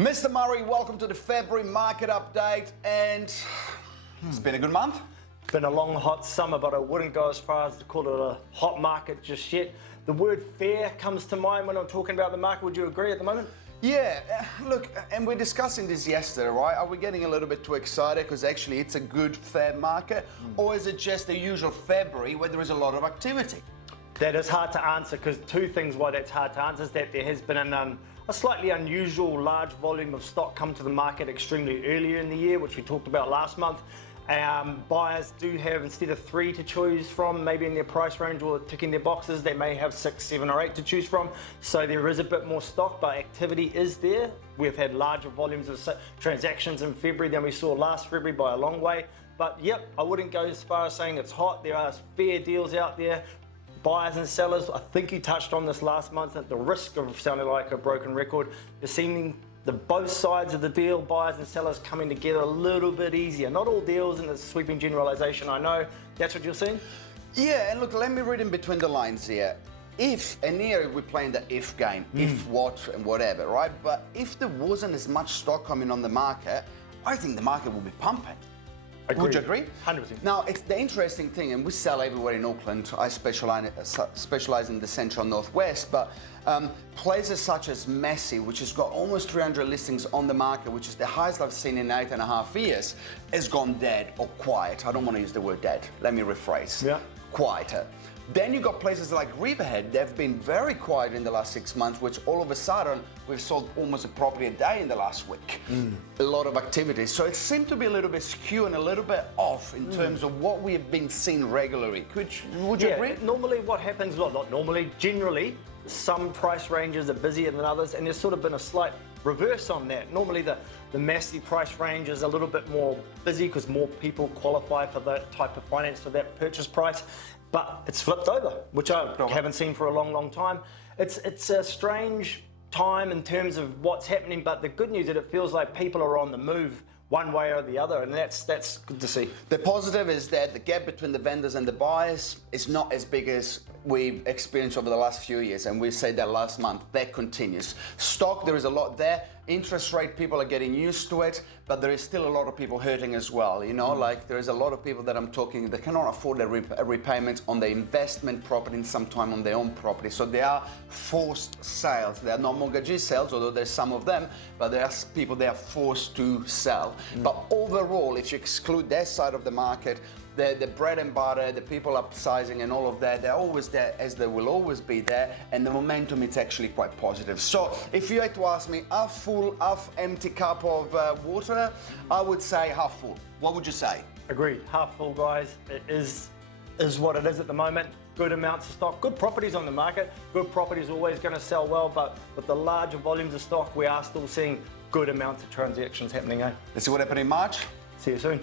Mr. Murray, welcome to the February market update, and it's been a good month. It's been a long, hot summer, but I wouldn't go as far as to call it a hot market just yet. The word fair comes to mind when I'm talking about the market. Would you agree at the moment? Yeah, look, and we're discussing this yesterday, right? Are we getting a little bit too excited because actually it's a good, fair market, or is it just the usual February where there is a lot of activity? That is hard to answer, because two things why that's hard to answer is that there has been a slightly unusual large volume of stock come to the market extremely earlier in the year, which we talked about last month. Buyers do have, instead of 3 to choose from, maybe in their price range or ticking their boxes, they may have 6, 7 or 8 to choose from. So there is a bit more stock, but activity is there. We've had larger volumes of transactions in February than we saw last February by a long way. But yep, I wouldn't go as far as saying it's hot. There are fair deals out there. Buyers and sellers, I think you touched on this last month, at the risk of sounding like a broken record, you're seeing both sides of the deal, buyers and sellers, coming together a little bit easier. Not all deals in the sweeping generalization, I know. That's what you're seeing? Yeah, and look, let me read in between the lines here. If, and here we're playing the if game, if what and whatever, right? But if there wasn't as much stock coming on the market, I think the market will be pumping. Agreed. Would you agree? 100%. Now, it's the interesting thing, and we sell everywhere in Auckland. I specialize in the central northwest, but places such as Massey, which has got almost 300 listings on the market, which is the highest I've seen in 8.5 years, has gone dead or quiet. I don't want to use the word dead. Let me rephrase. Yeah. Quieter. Then you got places like Riverhead. They've been very quiet in the last 6 months, which all of a sudden we've sold almost a property a day in the last week. A lot of activity. So it seemed to be a little bit skew and a little bit off in terms of what we have been seeing regularly. Would you agree? Normally what happens, well, not normally, generally, some price ranges are busier than others, and there's sort of been a slight reverse on that. Normally the Massey price range is a little bit more busy because more people qualify for that type of finance for that purchase price. But it's flipped over, which I haven't seen for a long, long time. It's a strange time in terms of what's happening, but the good news is that it feels like people are on the move one way or the other, and that's good to see. The positive is that the gap between the vendors and the buyers is not as big as we've experienced over the last few years, and we said that last month. That continues. Stock, there is a lot there. Interest rate, people are getting used to it, but there is still a lot of people hurting as well. You know, like there is a lot of people that I'm talking that cannot afford their repayments on their investment property and sometime on their own property. So they are forced sales. They are not mortgagee sales, although there's some of them, but there are people that are forced to sell. But overall, if you exclude that side of the market, the bread and butter, the people upsizing and all of that, they're always there, as they will always be there, and the momentum is actually quite positive. So if you had to ask me, half full, half empty cup of water, I would say half full. What would you say? Agreed, half full, guys. It is what it is at the moment. Good amounts of stock, good properties on the market. Good properties are always going to sell well, but with the larger volumes of stock, we are still seeing good amounts of transactions happening. Let's see what happened in March. See you soon.